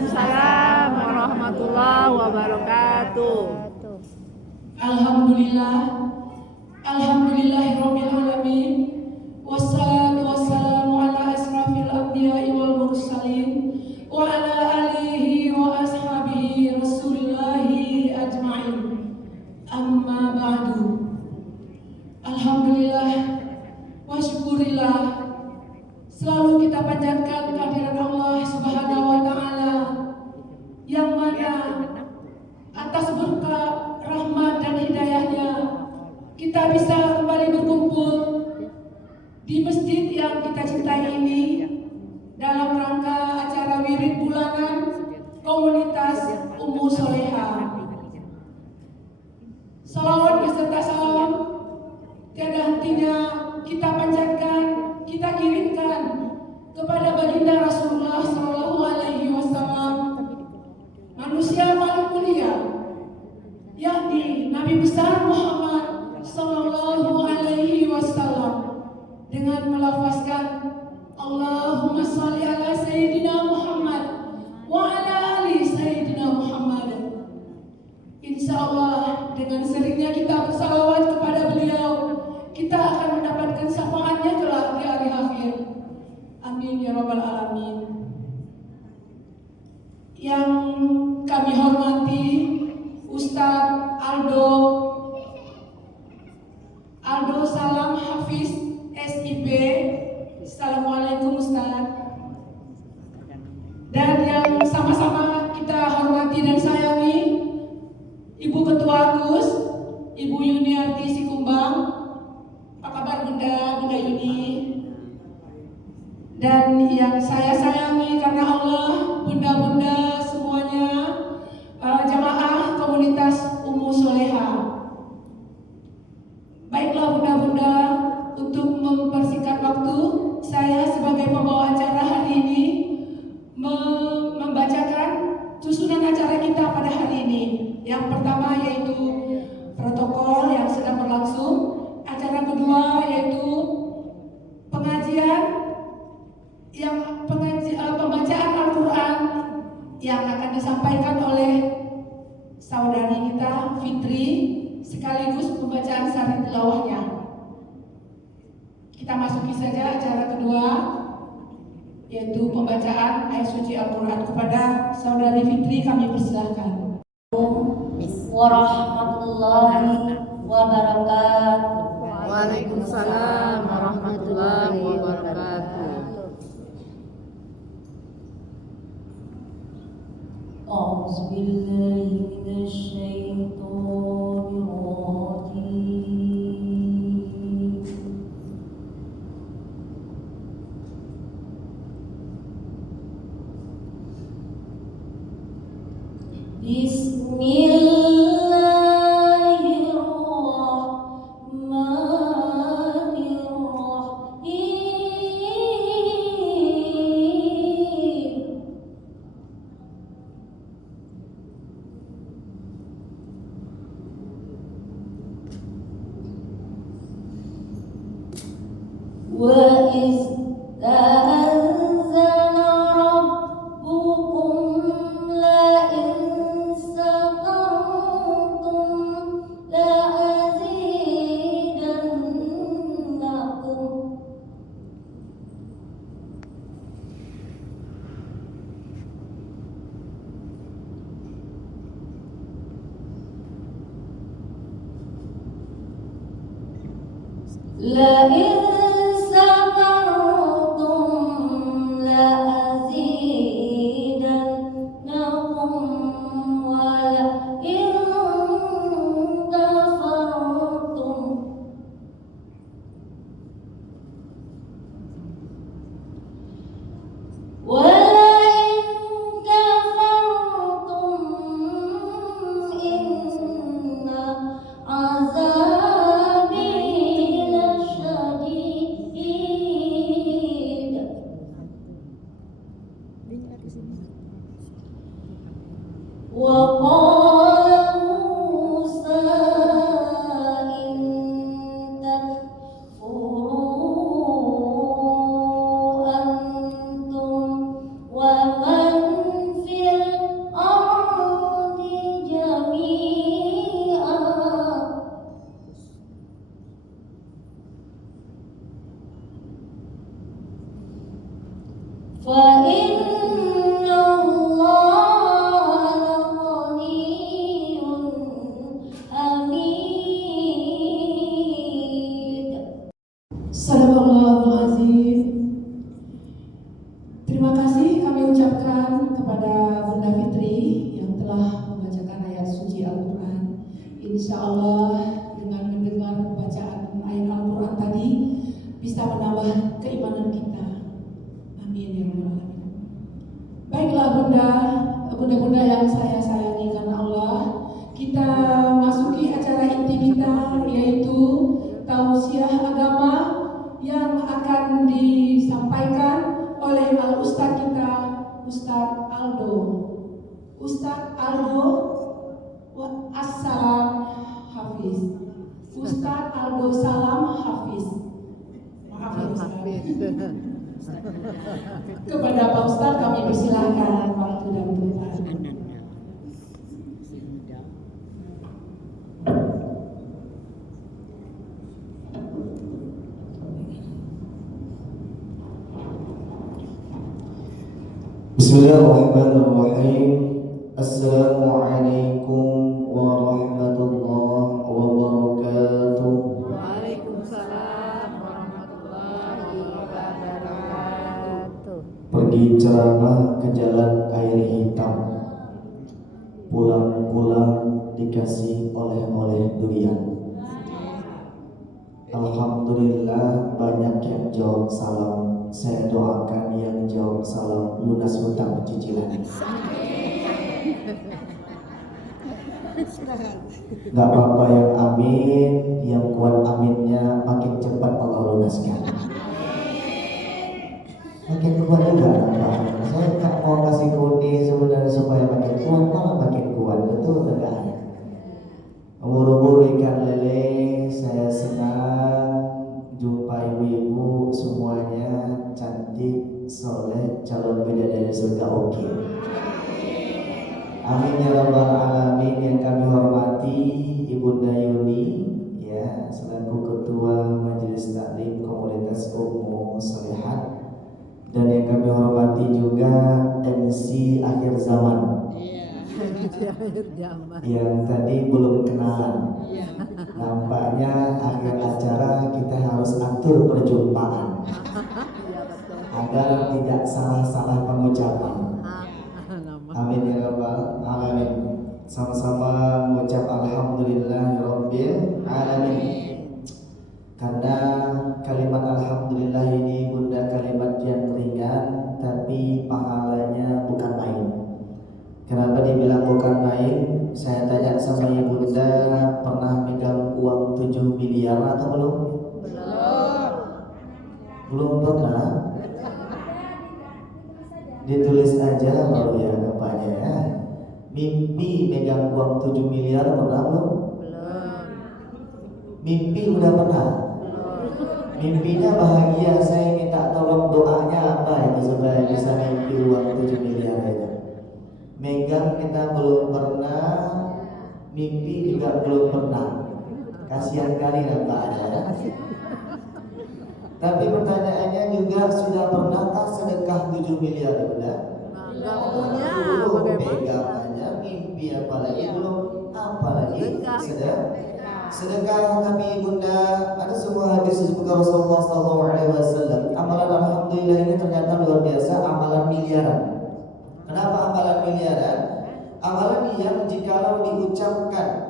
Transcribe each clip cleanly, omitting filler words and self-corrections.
Waalaikumsalam warahmatullahi wabarakatuh. Alhamdulillah, alhamdulillahirabbil alamin. Wassalatu wassalamu ala asrafil anbiya'i wal mursalin wa ala alihi wa ashabihi rasulillahi ajma'in. Amma ba'du. Alhamdulillah wa syukurillah, selalu kita panjatkan kehadiran Allah Subhanahu wa taala yang mana atas berkah rahmat dan hidayahnya kita bisa kembali berkumpul di masjid yang kita cintai ini dalam rangka acara wirid bulanan komunitas Ummu Sholehah. Salawat beserta salam tiada hentinya kita panjatkan, kita kirimkan kepada baginda Rasulullah Sallallahu Alaihi Wasallam, manusia paling mulia, yakni Nabi besar Muhammad Sallallahu Alaihi Wasallam, dengan melafazkan Allahumma shalli ala Sayyidina Muhammad wa ala ali Sayyidina Muhammad. Insya Allah dengan seringnya kita bersalawat kepada beliau, kita akan mendapatkan syafaatnya kelak di hari akhir. Amin ya rabbal alamin. Yang kami hormati Ustadz Aldo Salam Hafiz SIP. Assalamualaikum Ustadz. Dan yang sama-sama kita hormati dan sayangi Ibu Ketua KUS, Ibu Yuniarti Sikumbang. Apa kabar Bunda Yuni? Dan yang saya sayangi karena Allah, bunda-bunda semuanya, jamaah komunitas Ummu Sholehah. Baiklah bunda-bunda, untuk mempersingkat waktu, saya sebagai pembawa acara hari ini membacakan susunan acara kita pada hari ini. Yang pertama yaitu protokol yang sedang berlangsung. Acara kedua yaitu pembacaan Al-Quran yang akan disampaikan oleh saudari kita Fitri, sekaligus pembacaan syarat tilawahnya. Kita masuki saja acara kedua, yaitu pembacaan ayat suci Al-Quran. Kepada saudari Fitri kami persilahkan. Warahmatullahi wabarakatuh. Waalaikumsalam warahmatullahi wabarakatuh. A'udzubillahi minasyaitonir rajim. Wa iz ta'azzana rabbukum la in sakartum la azidannakum. La in sakartum la azidannakum wa la in kafartum wa la in kafartum inna azabi lasyadid. Wa qala Musa in takfuru antum wa man fil فإن الله لغني حميد. Sadaqallahul Azim. Terima kasih kami ucapkan kepada Bunda Fitri yang telah membacakan ayat suci Al-Quran. Insya Allah dengan mendengar bacaan ayat Al-Quran tadi bisa menambah keimanan kita. Amin ya rabbal alamin. Baiklah bunda yang saya sayangi karena Allah, kita masuki acara inti kita, yaitu tausiah agama yang akan disampaikan oleh Al-Ustadz kita, Ustadz Aldo. Ustadz Aldo Assalam Hafiz. Ustadz Aldo Salam Hafiz. Maaf ya Ustadz. Kepada Pak Ustadz kami persilahkan waktu dan tempat. Bismillahirrahmanirrahim. Assalamualaikum warahmatullahi wabarakatuh. Waalaikumsalam warahmatullahi wabarakatuh. Pergi ceramah ke jalan air hitam, pulang-pulang dikasih oleh-oleh durian. Alhamdulillah banyak yang jawab salam. Saya doakan yang jawab salam lunas hutang cicilan. Gak apa-apa yang amin, yang kuat aminnya makin cepat Allah lunaskan. Makin kuat juga Pak. Saya tak mau kasih kode sebenarnya supaya makin kuat, malah makin kuat, betul enggak? Ubur-ubur ikan lele, saya senang jumpa ibu-ibu semuanya cantik, soleh, calon bidadari surga oke. Amin ya rabbal alamin. Yang kami hormati Ibunda Yuni ya selaku ketua Majelis Taklim Komunitas Ummu Shalihat, dan yang kami hormati juga MC akhir zaman yang tadi belum kenalan. Nampaknya akhir acara kita harus atur perjumpaan agar tidak salah-salah pengucapan. Amin ya rabbal alamin. Sama-sama mengucap alhamdulillahirabbil alamin. Karena kalimat alhamdulillah ini Bunda kalimat yang ringan, tapi pahalanya bukan main. Kenapa dibilang bukan main? Saya tanya sama Ibunda, pernah megang uang 7 miliar atau belum? Belum pernah. Ditulis aja baru ya nampaknya ya. Mimpi megang uang 7 miliar pernah belum? Mimpi udah pernah? Mimpinya bahagia, saya minta tolong doanya apa itu supaya bisa mimpi uang 7 miliar itu. Megang kita belum pernah, mimpi juga belum pernah. Kasihan kali nampaknya ya. Tapi pertanyaannya juga, sudah pernahkah sedekah 7 miliar Bunda? Enggak punya, Megang aja mimpi, apalagi belum, apalagi sedekah. Tapi Bunda, ada sebuah hadis disebutkan Rasulullah SAW. Amalan alhamdulillah ini ternyata luar biasa, amalan miliaran. Kenapa amalan miliaran? Amalan yang jikalau diucapkan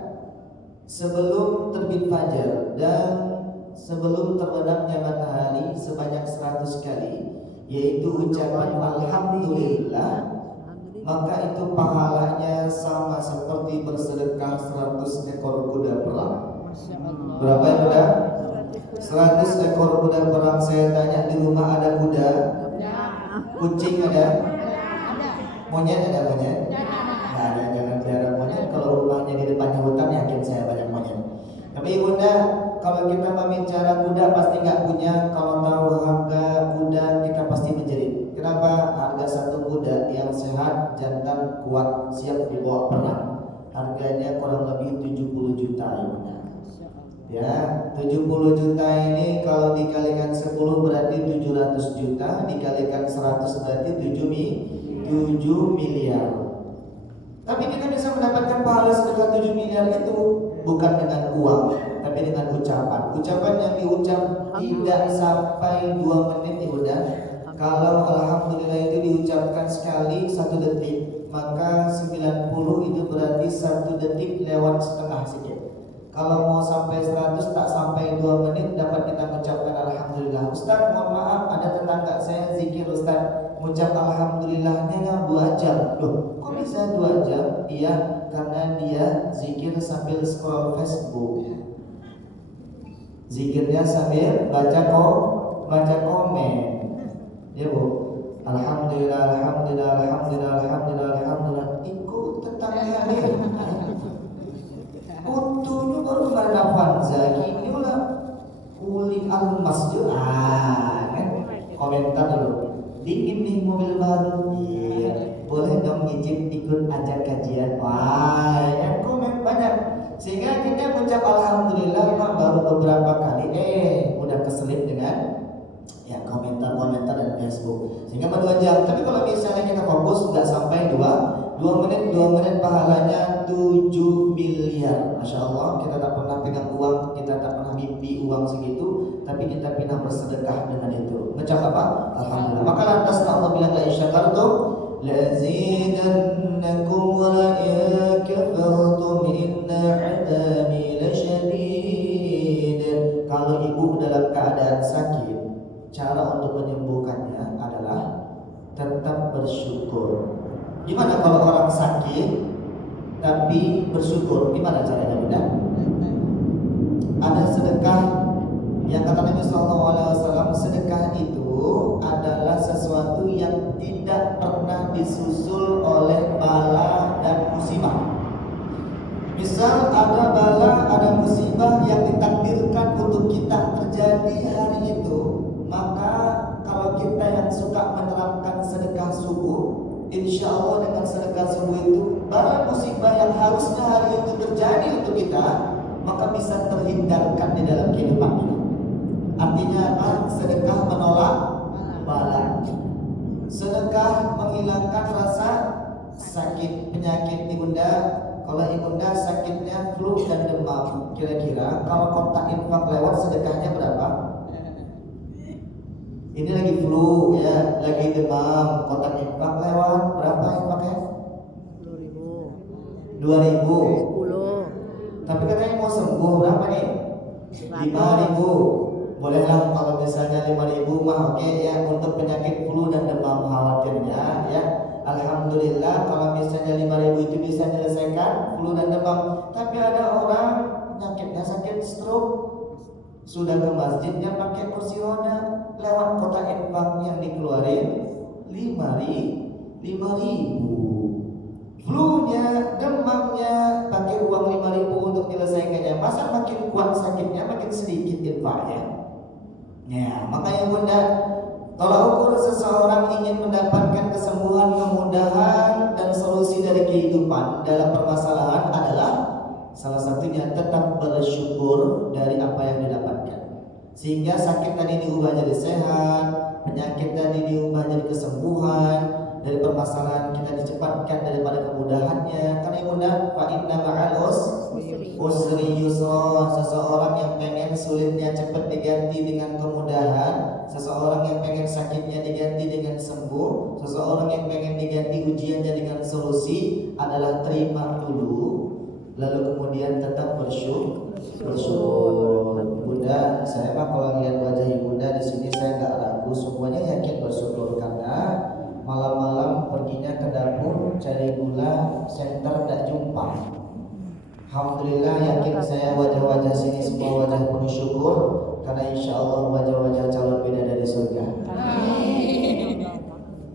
sebelum terbit fajar dan sebelum terbenamnya matahari sebanyak 100 kali, yaitu ucapan alhamdulillah, maka itu pahalanya sama seperti bersedekah 100 ekor kuda perang. Berapa ya Bunda? 100 ekor kuda perang. Saya tanya, di rumah ada kuda? Kucing ada? Monyet ada monyet? Nggak ada, jangan pelihara monyet. Kalau rumahnya di depannya hutan, yakin saya banyak monyet. Tapi Bunda, kalau kita membicara kuda pasti nggak punya. Kalau tahu harga kuda kita pasti menjerit. Kenapa? Harga satu kuda yang sehat, jantan, kuat, siap dibawa perang, harganya kurang lebih 70 juta ya Bunda. Ya, 70 juta ini kalau dikalikan 10 berarti 700 juta, dikalikan 100 berarti 7 miliar. Tapi kita bisa mendapatkan pahala sedekah 7 miliar itu bukan dengan uang, tapi dengan ucapan. Ucapan yang diucap tidak sampai 2 menit ya udah. Kalau alhamdulillah itu diucapkan sekali 1 detik, maka 90 itu berarti 1 detik lewat setengah sedikit. Kalau mau sampai 100 tak sampai 2 menit dapat kita mengucapkan alhamdulillah. Ustaz, mohon maaf, ada tetangga saya zikir Ustaz, mengucap alhamdulillahnya 2 jam. Loh, kok bisa 2 jam? Iya, karena dia zikir sambil scroll Facebook. Zikirnya sambil baca komen. Ya Bu, alhamdulillah, alhamdulillah, alhamdulillah, alhamdulillah, alhamdulillah. Ikut tetangga nih. Untungnya baru ada Fanza, gini ulah kulit almas juga. Kan? Komentar dulu. Dingin nih mobil baru. Iya. Boleh dong izin ikut ajak kajian. Wah, yang komen banyak. Sehingga kita mengucap alhamdulillah baru beberapa kali udah keselip dengan ya komentar-komentar dan Facebook. Sehingga 2 jam. Tapi kalau misalnya kita fokus nggak sampai 2 menit pahalanya 7 miliar. Masya Allah, kita tak pernah pegang uang, kita tak pernah mimpi uang segitu, tapi kita pernah bersedekah dengan itu. Mengucap apa? Alhamdulillah. Maka lantas Allah bilang la insyakartum la azidannakum wa la in kafartum inna 'adzabi lasyadid. Kalau ibu dalam keadaan sakit, cara untuk menyembuhkannya adalah tetap bersyukur. Gimana kalau orang sakit tapi bersyukur? Gimana caranya Bunda? Ada sedekah yang kata Nabi SAW, sedekah itu adalah sesuatu yang tidak pernah disusul oleh bala dan musibah. Misal ada bala, ada musibah yang ditakdirkan untuk kita terjadi hari itu, maka kalau kita yang suka menerapkan sedekah subuh, insya Allah dengan sedekah subuh itu bala musibah yang harusnya hari itu terjadi untuk kita, maka bisa terhindarkan di dalam kehidupan kita. Artinya apa? Sedekah menolak bala. Sedekah menghilangkan rasa sakit penyakit ibunda. Kalau ibunda sakitnya flu dan demam, kira-kira kalau kontak infak lewat sedekahnya berapa? Ini lagi flu ya, lagi demam, kontak infak lewat berapa infaknya? 2.000. 10. Tapi katanya mau sembuh berapa nih? 5.000. Bolehlah kalau misalnya 5.000 mah oke ya, untuk penyakit flu dan demam khawatirnya ya. Alhamdulillah kalau misalnya 5.000 itu bisa menyelesaikan flu dan demam. Tapi ada orang penyakitnya sakit stroke, sudah ke masjidnya pakai kursi roda, lewat kotak infak yang dikeluarin 5.000. Flu-nya, demamnya pakai uang 5.000 untuk menyelesaikannya. Masa makin kuat sakitnya makin sedikit infaknya. Ya, makanya Bunda, kalau ukur seseorang ingin mendapatkan kesembuhan, kemudahan dan solusi dari kehidupan dalam permasalahan adalah salah satunya tetap bersyukur dari apa yang didapatkan. Sehingga sakit tadi diubah jadi sehat, penyakit tadi diubah jadi kesembuhan, dari permasalahan kita dicepatkan daripada kemudahannya. Karena Bunda, fa inna ma'al usri yusra. Seseorang yang pengen sulitnya cepat diganti dengan kemudahan, seseorang yang pengen sakitnya diganti dengan sembuh, seseorang yang pengen diganti ujiannya dengan solusi adalah terima dulu, lalu kemudian tetap bersyukur. Bunda, saya mah kalau lihat wajah Ibunda di sini saya nggak ragu, semuanya yakin bersyukur karena malam-malam perginya ke dapur cari gula, senter tak jumpa. Alhamdulillah yakin saya wajah-wajah sini semua wajah penuh syukur karena insya Allah wajah-wajah calon bidadari surga. Amin.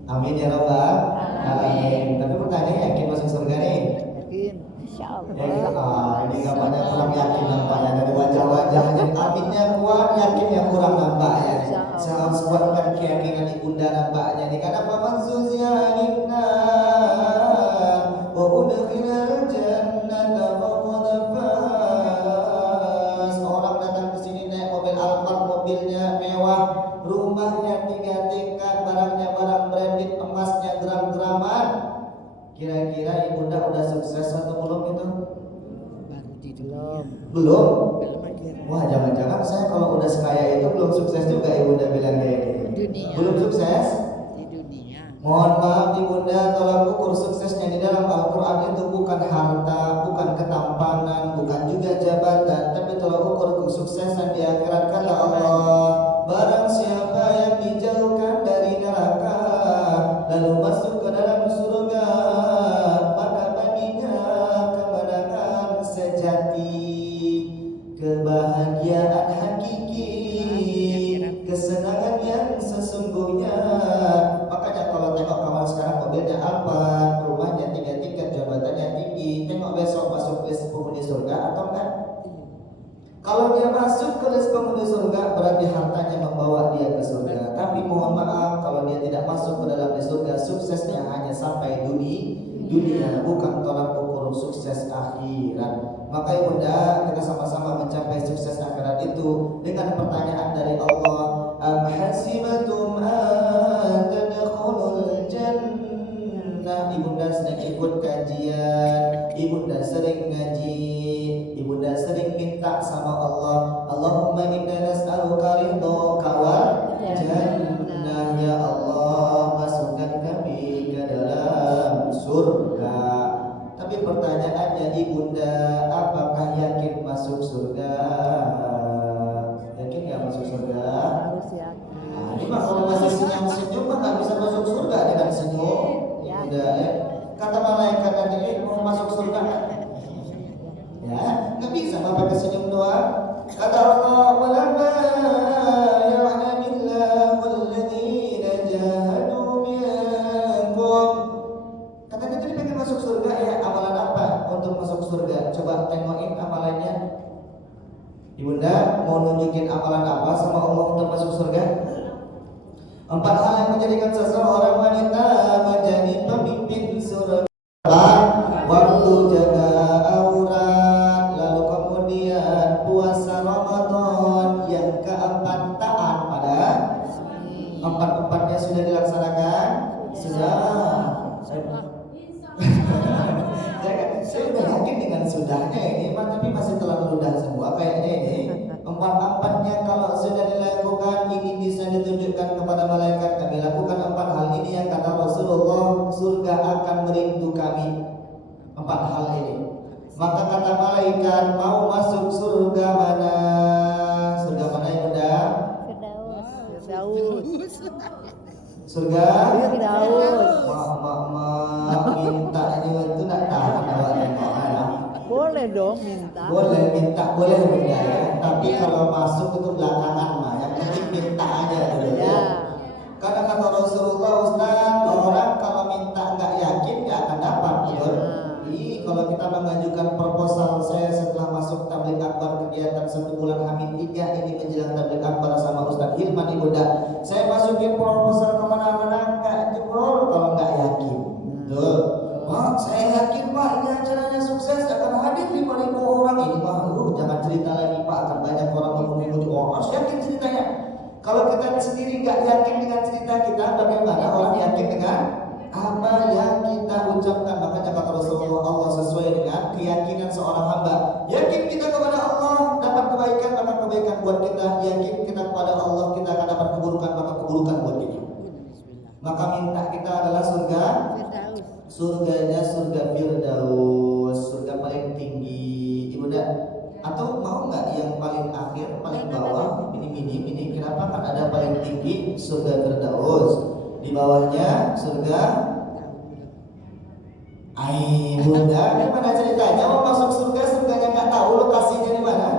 Amin ya rabbal alamin. Tapi pertanyaan yakin masuk surga nih? Yakin. Insyaallah. Ini gambarnya kurang yakin nampaknya dari wajah-wajahnya. Aminnya kuat, yakin yang kurang nampaknya. Saya harus kuatkan keyakinan ibunda nampaknya nih. Karena paman zuziya aninna wa udkhilal jannata faqad faz. Orang Kira-kira ibunda udah sukses atau belum itu? Belum. Belum? Belum aja. Wah, jangan-jangan saya kalau udah sekaya itu belum sukses juga ibunda bilang kayak gitu. Dunia. Belum sukses? Di dunia. Mohon maaf ibunda, tolong ukur suksesnya di dalam Al-Quran itu bukan harta, bukan ketampanan, bukan juga jabatan, tapi tolong ukur kesuksesan di akhirat. Kata Allah, barang siapa yang dijauhkan dari neraka lalu masuk ke dalam surga, maka baginya kemenangan sejati, kebahagiaan hakiki, kesenangan yang sesungguhnya. Makanya kalau tengok kawan sekarang mobilnya Alphard, rumahnya 3 tingkat, jabatannya tinggi, tengok besok masuk list penghuni surga atau enggak? Kalau dia masuk ke list penghuni surga, berarti hartanya membawa dia ke surga. Tapi mohon maaf, kalau dia tidak masuk ke dalam surga, suksesnya hanya sampai dunia, bukan tolak ukur sukses akhirat. Maka ibunda, kita sama-sama mencapai sukses akhirat itu dengan pertanyaan dari Allah, am hasibatum an tadkhulul jannah. Ibunda sering ikut kajian, ibunda sering ngaji, ibunda sering minta sama Allah, Allahumma inna nas'aluka ridhaka wal jannah. Ya Allah, masukkan kami ke dalam surga. Tapi pertanyaannya ibunda, apakah yakin masuk surga? Yakin nggak masuk surga? Harus yakin. Nah, ini mah kalau masih senyum-senyum mah nggak bisa masuk surga dengan senyum. Udah ya. Kata malaikat tadi mau masuk surga nggak? Ya, nggak bisa pakai senyum doang. Kata Allah, walamma ya'lamillahu alladhina jahadu minkum. Katanya tadi pengen masuk surga ya, amalan apa untuk masuk surga? Coba tengokin amalannya. Ibunda mau nunjukin amalan apa sama Allah untuk masuk surga? 4 hal yang menjadikan seseorang wanita menjadi pemimpin surga. Waktu jaga aurat, lalu kemudian puasa Ramadan, yang keempat taat pada empat-empatnya sudah dilaksanakan. Sudah. Saya udah yakin dengan sudahnya ini, tapi masih terlalu mudah semua kayaknya ini. Empat-empatnya kalau sudah dilakukan, ini bisa ditunjukkan kepada malaikat. Kami lakukan 4 hal ini yang kata Rasulullah, surga akan merindu kami. 4 hal ini. Maka kata malaikat, mau masuk surga mana? Surga mana ibunda? Firdaus. Surga? Firdaus. Mak minta ini itu nak tahan awak mana? Boleh dong minta. Boleh minta ya. Tapi kalau masuk itu belakangan mah, yang penting minta aja dulu ya. Ya. Karena kata Rasulullah, Ustaz, orang kalau minta nggak yakin nggak akan dapat, betul? Kalau kita mengajukan proposal, saya setelah masuk tabligh akbar kegiatan 1 bulan Hamid 3 ini menjelang tabligh akbar sama Ustaz Hilman ibunda, saya masukin proposal kemana-mana nggak jebol kalau nggak yakin, betul? Pak, saya yakin Pak, ini acaranya sukses, akan hadir 5.000 orang ini Pak. Jangan cerita lagi Pak, akan banyak orang mengunjungi. Harus yakin ceritanya. Kalau kita sendiri nggak yakin dengan cerita kita, bagaimana orang yakin dengan apa yang kita ucapkan? Makanya kata Rasulullah, Allah sesuai dengan keyakinan seorang hamba. Yakin kita kepada Allah dapat kebaikan, maka kebaikan buat kita. Yakin kita kepada Allah, kita akan dapat keburukan, maka keburukan buat kita. Maka minta kita adalah surga. Surganya surga Firdaus, surga paling tinggi, ibunda. Atau mau nggak yang paling akhir, paling bawah, ini? Kenapa kan ada paling tinggi surga Firdaus, di bawahnya surga ibunda. Gimana ceritanya mau masuk surga, surganya nggak tahu lokasinya di mana?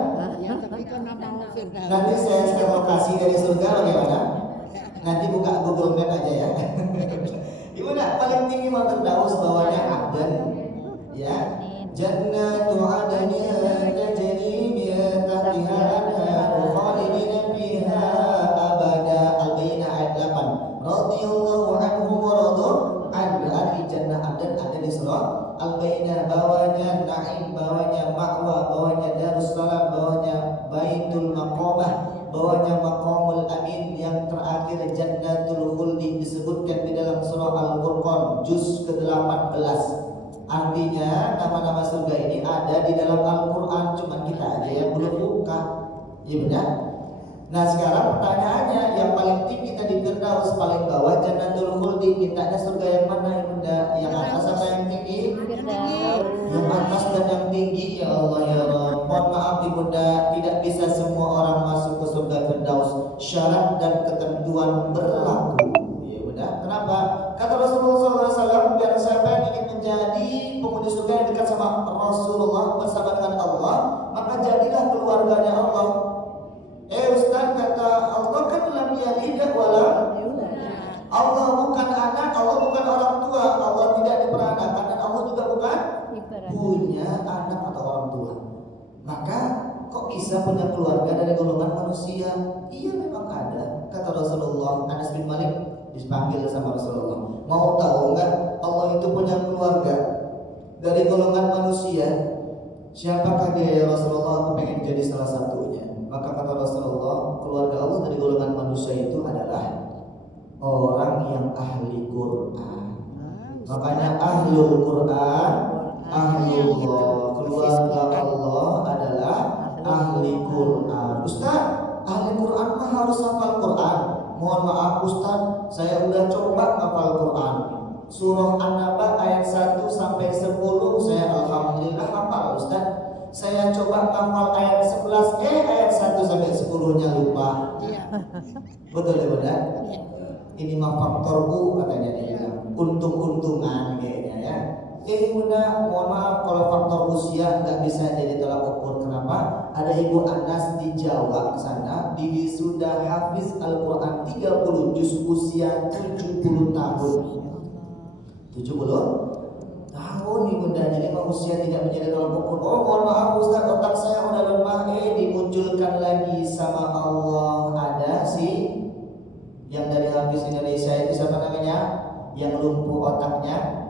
Nanti saya share lokasi dari surga bagaimana? Nanti buka Google Map aja ya. Ibunda, paling tinggi mah Firdaus, bawahnya Aden, ya. Jannatu adnin tajri min tahtiha al-anhar khalidina fiha abada. Al-Baqarah ayat 8. Radhiyallahu anhum wa radu an. Berarti jannah Aden ada di surah Al-Baqarah. Bawahnya Naim, bawahnya Ma'wa, bawahnya Darussalam, bawahnya Baitul Maqamah, bawahnya Maqamul Amin, yang terakhir Jannatul Khuldi disebutkan di dalam surah Al-Furqan. juz ke-18. Artinya nama-nama surga ini ada di dalam Al-Quran, cuman kita aja yang belum buka. Iya benar? Nah sekarang pertanyaannya, yang paling tinggi tadi Firdaus, paling bawah Jannatul Khuldi, mintanya surga yang mana Ibunda? Yang atas apa yang tinggi? Yang atas dan yang tinggi. Ya Allah ya Rabb, mohon maaf Ibunda, tidak bisa semua orang masuk ke surga Firdaus. Syarat dan ketentuan berlaku. Ya Bunda, kenapa? Kata Rasulullah SAW, biar siapa yang ingin menjadi penghuni surga yang dekat sama Rasulullah bersama dengan Allah, maka jadilah keluarganya Allah. Ustaz, kata Allah kan lam yalid wala Allah bukan anak, Allah bukan orang tua, Allah tidak diperanakan, dan Allah juga bukan punya anak atau orang tua. Maka kok bisa punya keluarga dari golongan manusia? Iya memang ada. Kata Rasulullah, Anas bin Malik dipanggil sama Rasulullah, mau tahu enggak Allah itu punya keluarga dari golongan manusia? Siapakah dia ya Rasulullah? Aku pengen jadi salah satunya. Maka kata Rasulullah, keluarga Allah dari golongan manusia itu adalah orang yang ahli Quran. Makanya ahlul Quran, ahlullah. Keluarga Allah adalah ahli Quran. Ustaz, ahli Quran mah harus hafal Quran. Mohon maaf Ustaz, saya udah coba hafal Quran. Surah An-Naba ayat 1 sampai 10 saya alhamdulillah hafal Ustaz. Saya coba hafal ayat 11, ayat 1 sampai 10-nya lupa. Betul ya benar? Ini mah faktor U katanya dia. Untung-untungan kayaknya ya. Ini Bunda, mohon maaf kalau faktor usia nggak bisa jadi tolak ukur. Kenapa? Ada Ibu Anas di Jawa sana, di sudah hafiz Al-Quran 30 juz usia 70 tahun. 70 tahun nih Bunda, jadi usia tidak menjadi tolak ukur. Oh mohon maaf Ustaz, otak saya udah lemah. Dimunculkan lagi sama Allah. Ada sih yang dari Hafiz Indonesia itu siapa namanya? Yang lumpuh otaknya.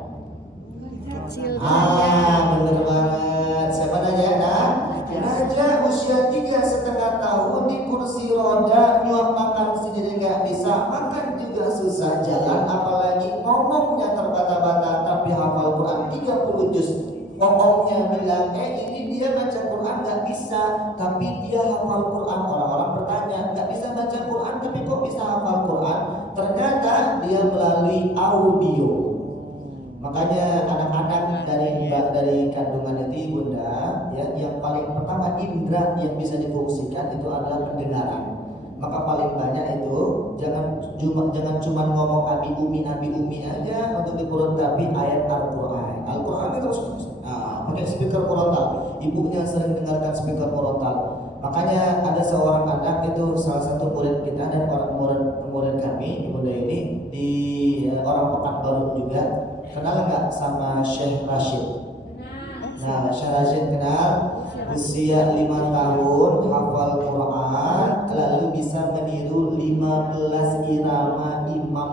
Bener banget. Siapa Najah? Najah usia 3,5 tahun di kursi roda, nyuap makan sendiri nggak bisa, makan juga susah, jalan apalagi ngomongnya terbata-bata, tapi hafal Quran 30 juz. Ngomongnya bilang, ini dia baca Quran nggak bisa, tapi dia hafal Quran. Orang-orang bertanya, nggak bisa baca Quran, tapi kok bisa hafal Quran? Ternyata dia melalui audio. Makanya anak-anak dari kandungan itu Bunda, ya, yang paling pertama indera yang bisa difungsikan itu adalah pendengaran. Maka paling banyak itu jangan cuma ngomong abi umi aja untuk dikurut, tapi ayat Al-Quran. Al-Quran itu terus pakai speaker frontal. Ibunya sering dengarkan speaker frontal. Makanya ada seorang anak itu salah satu murid kita dan murid kami Bunda ini di orang Pekanbaru juga. Kenal nggak sama Syekh Rashid? Nah, Syekh Rashid kenal. Usia 5 tahun, hafal Quran, lalu bisa meniru 15 irama imam.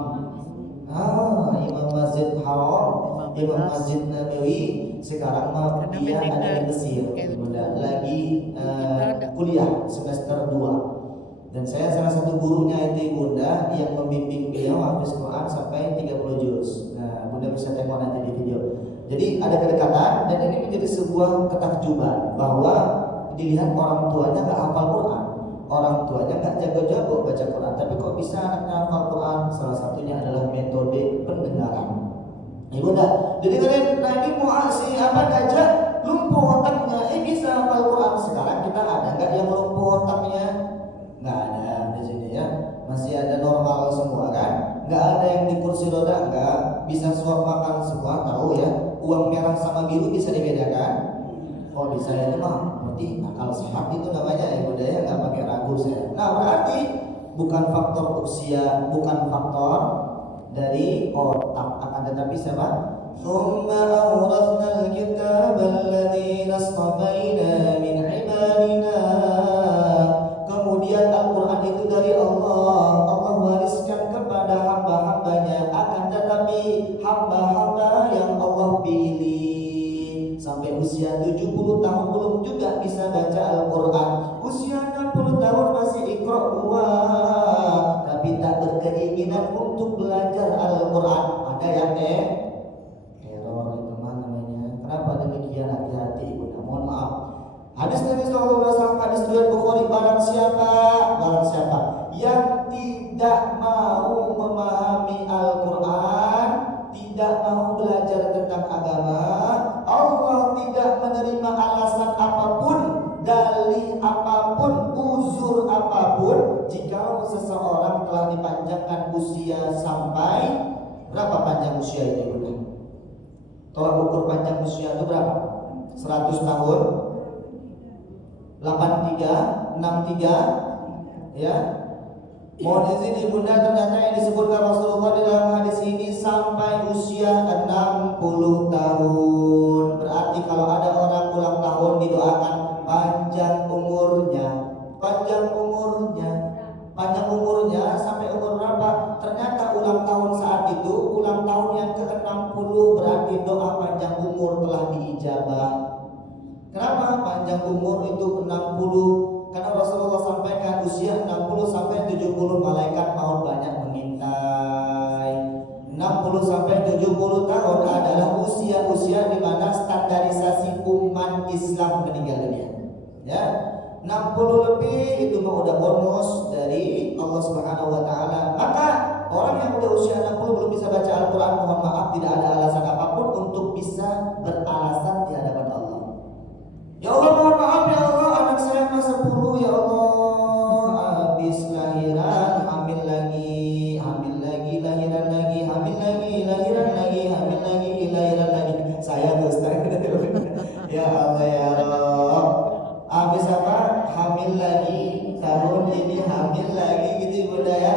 Imam Masjid Haram, Imam Masjid Nabawi. Sekarang dia ada di Mesir, Bunda, lagi kuliah semester 2. Dan saya salah satu gurunya itu Bunda yang membimbing beliau hafiz Quran sampai 30 juz. Nah, Bunda bisa tengok nanti di video. Jadi ada kedekatan dan ini menjadi sebuah ketakjuban bahwa dilihat orang tuanya nggak hafal Quran, orang tuanya nggak jago-jago baca Quran, tapi kok bisa anaknya hafal Quran? Salah satunya adalah metode pendengaran. Bunda, jadi kalian Nabi Mu'asi Najah lumpuh otaknya, bisa hafal Quran. Sekarang kita ada nggak yang lumpuh otaknya? Nggak ada di sini ya, masih ada normal semua kan? Nggak ada yang di kursi roda, nggak bisa suap makan semua, tahu ya? Uang merah sama biru bisa dibedakan? Oh bisa, itu mah berarti akal sehat itu namanya ya Bunda ya, nggak pakai ragu saya. Nah berarti bukan faktor usia, bukan faktor dari otak, akan tetapi siapa? ثم أورثنا الكتاب الذين اصطفينا من عبادنا. Kemudian Al-Quran itu dari Allah wariskan kepada hamba-hambanya, akan tetapi hamba-hamba yang Allah pilih sampai usia 70 tahun belum juga bisa baca Al-Quran, usia 60 tahun masih Iqra 2 tapi tak berkeinginan untuk belajar Al-Quran. Ada yang barang siapa yang tidak mau memahami Al-Quran, tidak mau belajar tentang agama, Allah tidak menerima alasan apapun, dalih apapun, uzur apapun. Jika seseorang telah dipanjangkan usia sampai berapa panjang usia itu, Bunda? Tolak ukur panjang usia itu berapa? 100 tahun? 83, 63, ya. Mohon izin Ibunda, ternyata yang disebutkan Rasulullah di dalam hadis ini sampai usia 60 tahun. Berarti kalau ada orang ulang tahun didoakan panjang umurnya, panjang umurnya, panjang umurnya sampai umur berapa? Ternyata ulang tahun saat itu ulang tahun yang ke-60, berarti doa panjang umur telah diijabah. Kenapa panjang umur itu 60? Karena Rasulullah sampaikan usia 60 sampai 70 malaikat maut banyak mengintai. 60 sampai 70 tahun adalah usia-usia di mana standarisasi umat Islam meninggal dunia. Ya, 60 lebih itu mah udah bonus dari Allah Subhanahu wa taala. Maka orang yang udah usia 60 belum bisa baca Al-Qur'an, mohon maaf, tidak ada alasan apapun untuk bisa beralasan di hadapan Allah. Ya Allah, mohon maaf ya Allah, anak saya masih 10 ya Allah, habis lahiran, hamil lagi, lahiran lagi, hamil lagi, lahiran lagi, hamil lagi, lahiran lagi. Saya tuh Ustaz. Ya Allah ya Rabb. Habis apa? Hamil lagi, tahun ini hamil lagi gitu Bunda ya.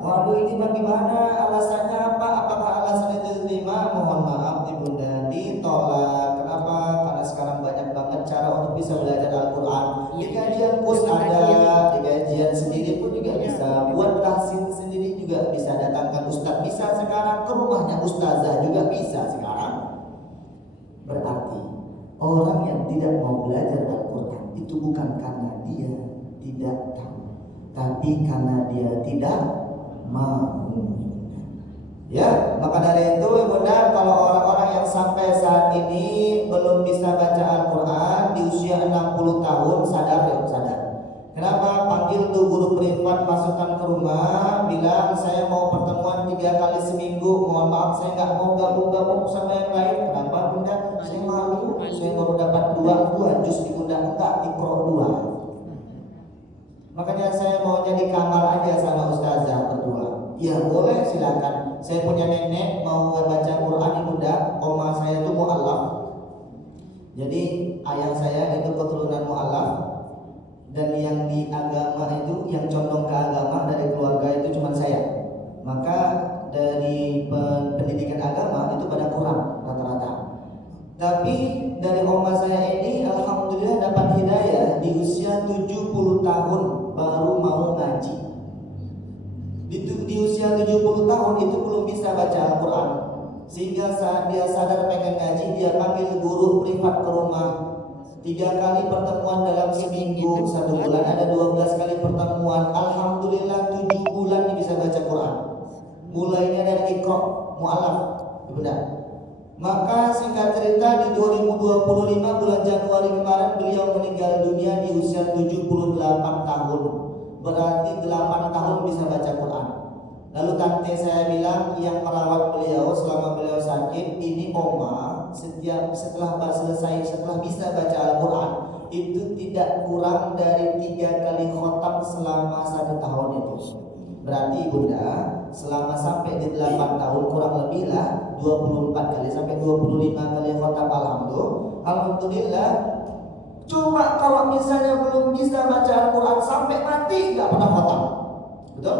Waduh, ini bagaimana? Alasannya apa? Apakah alasan itu diterima? Mohon maaf Bunda, ditolak. Kenapa? Karena sekarang banyak banget cara untuk bisa belajar Al-Quran. Di kajian kurs ada, di kajian sendiri pun juga bisa. Buat tahsin sendiri juga bisa, datangkan ustaz bisa sekarang, ke rumahnya ustazah juga bisa sekarang. Berarti orang yang tidak mau belajar Al-Quran itu bukan karena dia tidak tahu, tapi karena dia tidak mau. Ya, maka dari itu Bunda, kalau orang-orang yang sampai saat ini belum bisa baca Al-Quran di usia 60 tahun, sadar ya, sadar. Kenapa? Panggil tuh guru privat, masukkan ke rumah, bilang saya mau pertemuan 3 kali seminggu, mohon maaf saya nggak mau gabung-gabung sama yang lain. Kenapa Bunda? Saya malu, saya baru dapat 2 juz di Bunda, enggak Iqra 2. Makanya saya mau jadi kamar aja sama ustazah berdua. Ya boleh, silakan. Saya punya nenek mau baca Quran di Bunda, oma saya itu mu'alaf. Jadi ayah saya itu keturunan mu'alaf. Dan yang di agama itu, yang condong ke agama dari keluarga itu cuma saya. Maka dari pendidikan agama itu pada kurang rata-rata. Tapi dari oma saya ini alhamdulillah dapat hidayah di usia 70 tahun baru mau ngaji. Di usia 70 tahun itu belum bisa baca Al-Quran. Sehingga saat dia sadar pengen ngaji, dia panggil guru privat ke rumah. 3 kali pertemuan dalam seminggu, 1 bulan ada 12 kali pertemuan. Alhamdulillah 7 bulan dia bisa baca Quran. Mulainya dari Iqra, mu'alaf, benar. Maka singkat cerita di 2025 bulan Januari kemarin beliau meninggal dunia di usia 78 tahun. Berarti 8 tahun bisa baca Quran. Lalu tante saya bilang yang merawat beliau selama beliau sakit, ini oma setelah bisa baca Al-Quran itu tidak kurang dari 3 kali khotam selama 1 tahun itu. Berarti Bunda selama sampai di 8 tahun kurang lebih lah 24 kali sampai 25 kali khotam. Alhamdulillah. Cuma kalau misalnya belum bisa baca Al-Quran sampai mati nggak pernah khotam, betul?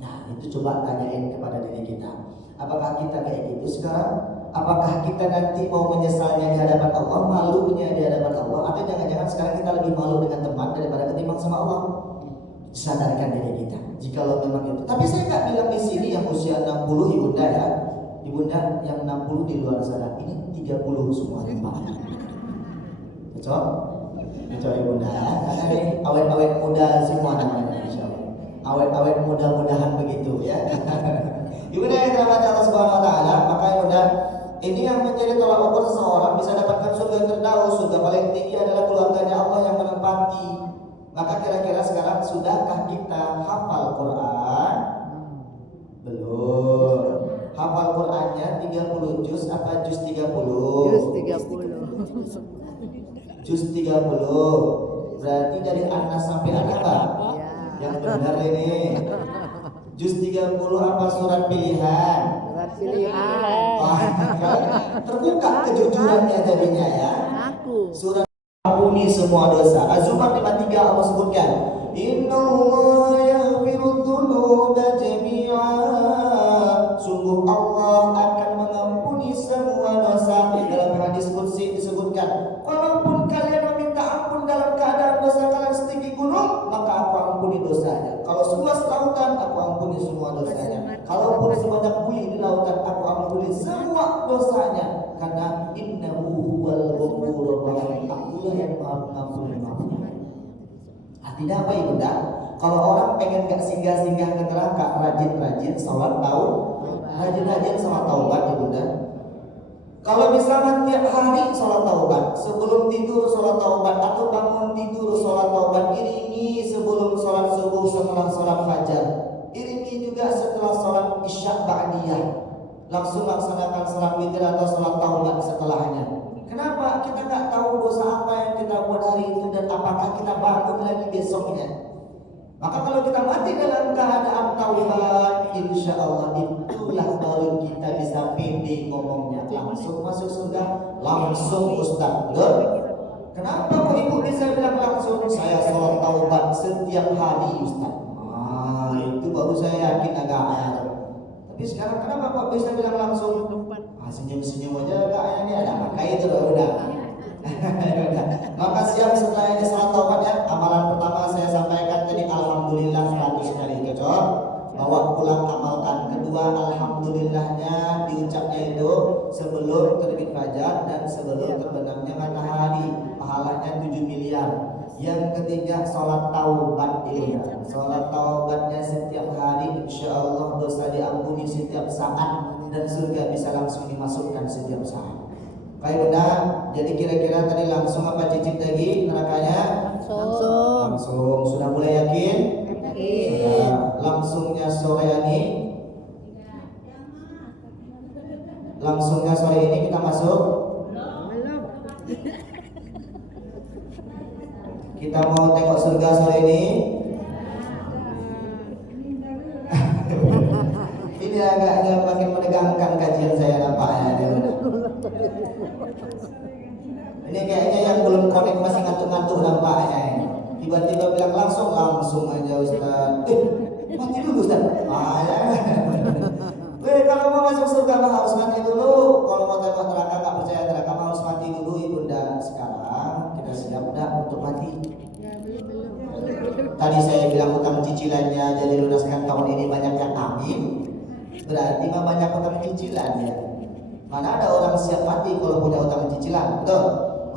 Nah itu coba tanyain kepada diri kita, apakah kita kayak gitu sekarang? Apakah kita nanti mau menyesalnya di hadapan Allah, malunya di hadapan Allah, atau jangan-jangan sekarang kita lebih malu dengan teman daripada ketimbang sama Allah? Sadarkan diri kita, jikalau memang itu. Tapi saya nggak bilang di sini yang usia 60 Ibunda ya, Ibunda yang 60 di luar sana, ini 30 semua tempat. Cocok? Cocok Ibunda ya, karena ini awet-awet muda semua namanya, insyaallah. Awet-awet mudah-mudahan begitu ya. Ibunda yang dirahmati Allah Subhanahu wa taala, maka Ibunda, ini yang menjadi tolak ukur seseorang bisa dapatkan surga Firdaus. Surga paling tinggi adalah keluarganya Allah yang menempati. Maka kira-kira sekarang sudahkah kita hafal Quran? Belum. Hafal Qurannya 30 juz apa juz 30? Juz 30. Juz 30. Berarti dari Anas sampai An-Naba. Ya. Yang benar ini. Juz 30 apa surat pilihan? Surat pilihan. Wah, terbuka kejujurannya jadinya ya. Aku. Surat ampuni semua dosa. Az-Zumar 53 Allah sebutkan, Innallaha yaghfiru dzunuba jami'a. Sungguh Allah akan mengampuni semua dosa. Dalam hadis qudsi disebutkan, walaupun kalian meminta ampun dalam keadaan dosa kalian setinggi gunung, maka aku ampuni dosanya. Kalau seluas lautan, aku ampuni semua dosanya. Kalaupun sebanyak bui di lautan, aku ampuni semua dosanya. Karena innahu huwal ghafurur rahim. Akulah yang maha pengampun maafnya. Artinya apa ibunda? Kalau orang pengen gak singgah-singgah ke neraka, rajin-rajin sholat rajin-rajin sholat taubat ibunda. Kalau misalnya tiap hari sholat taubat, sebelum tidur sholat taubat, atau bangun tidur sholat taubat, iringi sebelum sholat subuh, setelah sholat fajar, iringi juga setelah sholat isya ba'diyah, langsung laksanakan sholat witir atau sholat taubat setelahnya. Kenapa? Kita nggak tahu dosa apa yang kita buat hari itu dan apakah kita bangun lagi besoknya. Maka kalau kita mati dalam keadaan taubat, insya Allah itulah baru kita bisa pede ngomongnya. Langsung masuk surga, langsung Ustaz. Loh, kenapa kok ibu bisa bilang langsung? Saya sholat taubat setiap hari Ustaz. Itu baru saya yakin agak ayat. Tapi sekarang kenapa kok bisa bilang langsung? Senyum-senyum aja agak ayat ini ada. Maka itu udah. Maka siap setelah ini sholat taubat ya. Amalan pertama saya sampaikan tadi, alhamdulillah 100 kali cocok. Bawa pulang amalkan. Kedua, alhamdulillahnya diucapnya itu sebelum terbit fajar dan sebelum terbenamnya matahari. Pahalanya 7 miliar. Yang ketiga, sholat taubat itu. Sholat taubatnya setiap hari, insya Allah dosa diampuni setiap saat dan surga bisa langsung dimasukkan setiap saat. Baik bunda, jadi kira-kira tadi langsung apa cicip lagi nerakanya? Langsung. Sudah mulai yakin? Sudah. Langsungnya sore ini. Langsungnya sore ini kita masuk. Kita mau tengok surga sore ini. Ini agaknya makin menegangkan kajian saya nampaknya. Ini kayaknya yang belum connect masih ngantuk-ngantuk nampaknya. Tiba-tiba bilang langsung aja Ustaz. Mati dulu Ustaz. Kalau mau masuk surga harus mati dulu. Kalau mau tengok neraka nggak percaya neraka harus mati dulu ibunda. Sekarang kita siap dah untuk mati. Tadi saya bilang utang cicilannya jadi lunaskan tahun ini banyak yang amin. Berarti mah banyak utang cicilan ya. Mana ada orang siap mati kalau punya utang cicilan, betul?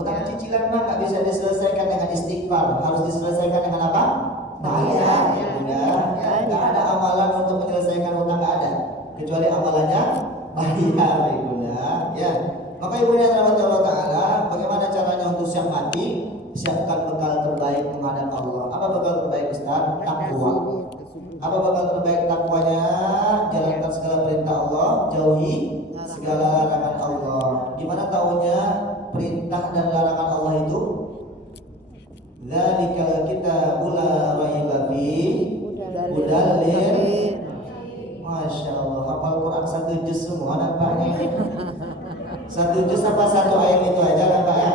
Utang cicilan mah nggak bisa diselesaikan dengan istighfar, harus diselesaikan dengan apa? Bayar, ya. Nggak ada amalan untuk menyelesaikan utang, nggak ada, kecuali amalannya bayar, ibunda. Ya, maka ibunda rahmat Allah Taala, bagaimana caranya untuk siap mati? Siapkan bekal terbaik menghadap Allah. Apa bekal terbaik Ustaz? Takwa. Apa bekal terbaik takwanya? Jalankan segala perintah Allah, jauhi segala larangan Allah. Gimana tahunya perintah dan larangan Allah itu? Dzalikal kitabul la raiba fihi hudal lil. Masya Allah, hafal Quran 1 juz semua nampaknya. 1 juz apa 1 ayat itu aja nampaknya?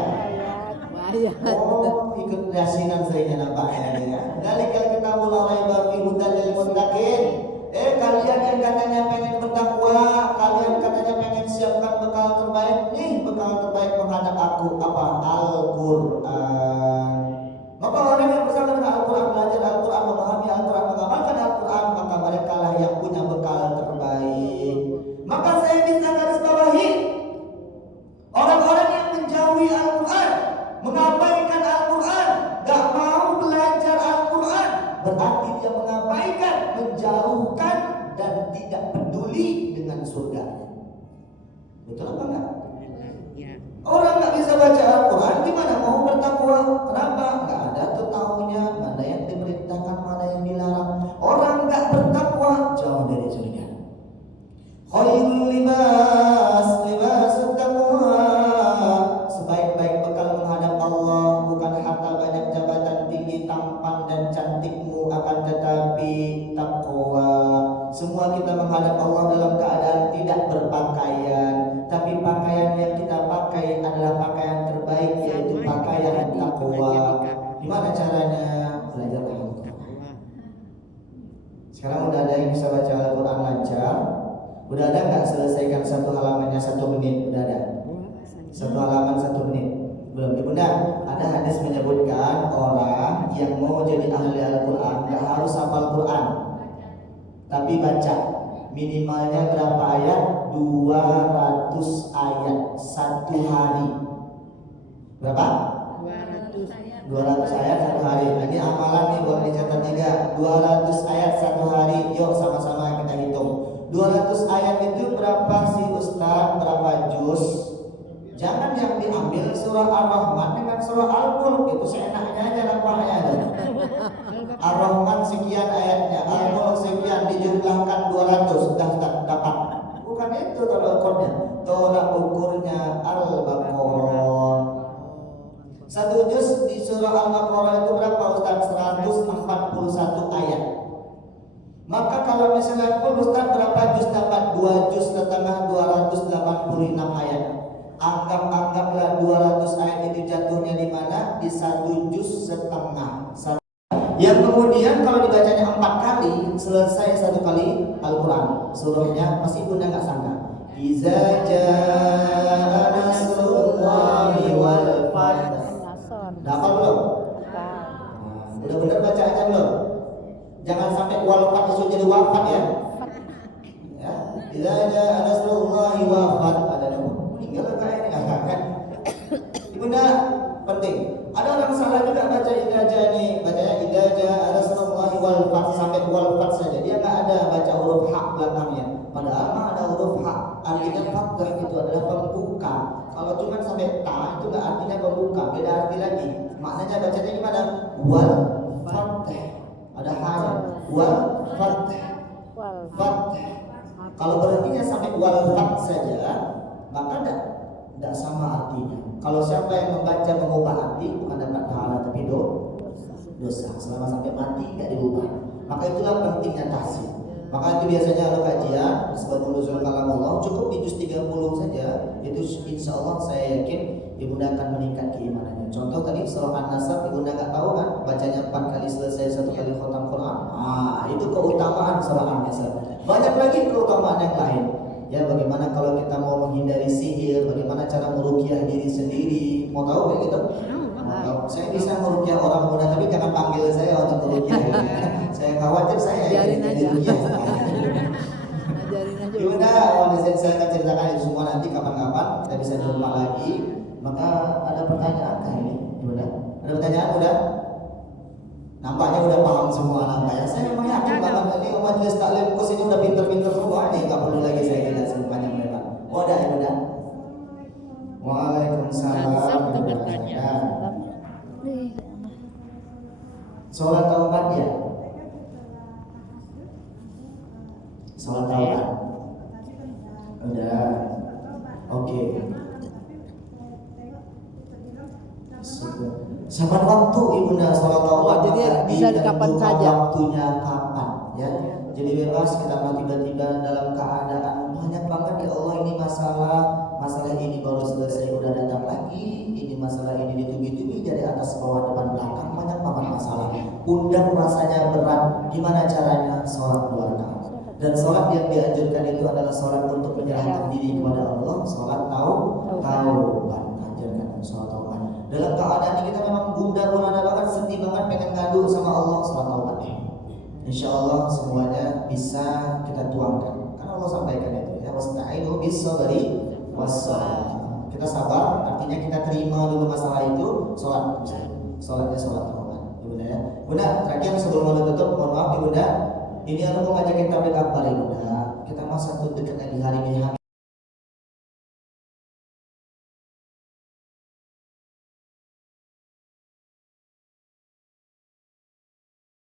Oh, ikut yasinan saya nampaknya ya. Dzalikal kitabul la raiba fihi hudal lil muttaqin. Kalian yang katanya pengen bertakwa, kalian katanya pengen siapkan bekal terbaik, nih bekal terbaik menghadap aku apa? Al-Quran. Maka orang yang bersama dengan Al-Quran, belajar Al-Quran, memahami Al-Quran, mengamalkan Al-Quran, maka mereka lah yang punya bekal terbaik. Maka saya bisa garis bawahi orang-orang yang menjauhi Al-Quran, mengabaikan Al-Quran, gak mau belajar Al-Quran, berarti dia mengabaikan, menjauhkan dan tidak peduli dengan surga. Betul apa enggak? Orang nggak bisa baca Al-Quran, gimana mau bertakwa? Kenapa? Nggak ada tuh tahunya mana caranya? Belajar Al-Quran. Sekarang udah ada yang bisa baca Al-Quran lancar? Udah ada nggak selesaikan satu halamannya 1 menit? Udah ada? Satu halaman 1 menit? Belum. Ibunda, ada hadis menyebutkan orang yang mau jadi ahli Al-Quran nggak harus hafal Quran, tapi baca minimalnya berapa ayat? 200 ayat satu hari. Berapa? 200 ayat satu hari. Nah, ini amalan nih, boleh dicatat juga. 200 ayat satu hari. Yuk sama-sama kita hitung. 200 ayat itu berapa sih Ustaz? Berapa juz? Jangan yang diambil surah Ar-Rahman dengan surah Al-Mulk, itu seenaknya aja nampaknya. Ar-Rahman sekian ayatnya, Al-Mulk sekian, dijumlahkan 200 sudah dapat. Bukan itu tolak ukurnya. Tolak ukurnya Al-Baqarah. Satu juz di surah Al-Baqarah itu berapa Ustaz? 141 ayat. Maka kalau misalnya full Ustaz berapa juz dapat? 2 juz setengah 286 ayat. Anggaplah 200 ayat itu jatuhnya di mana? Di 1 juz setengah. Yang kemudian kalau dibacanya 4 kali, selesai 1 kali Al-Quran. Surahnya pasti Bunda nggak sangka. Iza jaa nasrullahi wal fath. Dapat belum? Udah benar bacanya belum? Jangan sampai wal fath itu jadi wafat ya. Ya. Iza jaa nasrullahi wal fath. Ada nama. Meninggal enggak ini enggak kan? Ibunda penting. Ada orang salah juga baca idza jaa nih, bacanya idza jaa nasrullahi wal fath sampai wal fath saja. Dia enggak ada baca huruf ha belakangnya. Padahal mah ada huruf ha. Artinya fathah itu adalah pembuka. Kalau cuma sampai ta itu enggak artinya pembuka, beda arti lagi. Maknanya bacanya gimana? Wal fath. Ada ha. Wal fath. Fath. Kalau berartinya sampai wal fath saja, maka tidak sama artinya. Kalau siapa yang membaca mengubah arti bukan dapat pahala tapi dosa. Selama sampai mati tidak dirubah. Maka itulah pentingnya tahsin. Maka itu biasanya kalau kajian sebelum nuzul kalam Allah cukup di juz 30 saja. Itu insya Allah saya yakin ibunda akan meningkat keimanannya. Contoh tadi surah An-Nasr, ibunda nggak tahu kan bacanya 4 kali selesai 1 kali khatam Quran. Itu keutamaan surah An-Nasr. Banyak lagi keutamaan yang lain. Ya, bagaimana kalau kita mau menghindari sihir, bagaimana cara meruqyah diri sendiri. Mau tahu kayak gitu? Saya bisa meruqyah orang muda, tapi jangan panggil saya untuk meruqyah. Saya khawatir saya ajarin aja. Ajarin aja. Gimana? Saya akan ceritakan itu semua nanti kapan-kapan kita bisa jumpa lagi. Maka ada pertanyaan kah ini? Gimana? Ada pertanyaan udah? Nampaknya udah paham semua nampaknya. Saya memang yakin banget tadi majelis taklim kos ini udah pinter-pinter semua nih, nggak perlu lagi saya jelasin panjang lebar. Udah ya udah. Waalaikumsalam. Sholat taubat ya? Sholat taubat. Udah. Oke. Saban waktu ibunda sholat taubat. Jadi bisa kapan saja. Waktunya kapan ya? Jadi bebas kita mau tiba-tiba dalam keadaan banyak banget ya Allah ini masalah ini baru selesai udah datang lagi, ini masalah ini ditunggu-tunggu dari atas bawah depan belakang banyak banget masalah. Undang rasanya berat, gimana caranya? Sholat 2 rakaat. Dan sholat yang dianjurkan itu adalah sholat untuk menyerahkan diri kepada Allah, sholat taubat, anjurkan sholat taubat. Dalam keadaan ini kita memang gundah gulana banget, sedih banget, pengen ngadu sama Allah, sholat taubat. Insya Allah semuanya bisa kita tuangkan. Karena Allah sampaikan itu ya, wasta'inu bis-sabri was-shalah. Kita sabar, artinya kita terima dulu masalah itu, sholatnya sholat taubat. Ibunda ya. Bunda, terakhir sebelum kita tutup, mohon maaf Ibunda, ini aku mau ngajakin tabligh akbar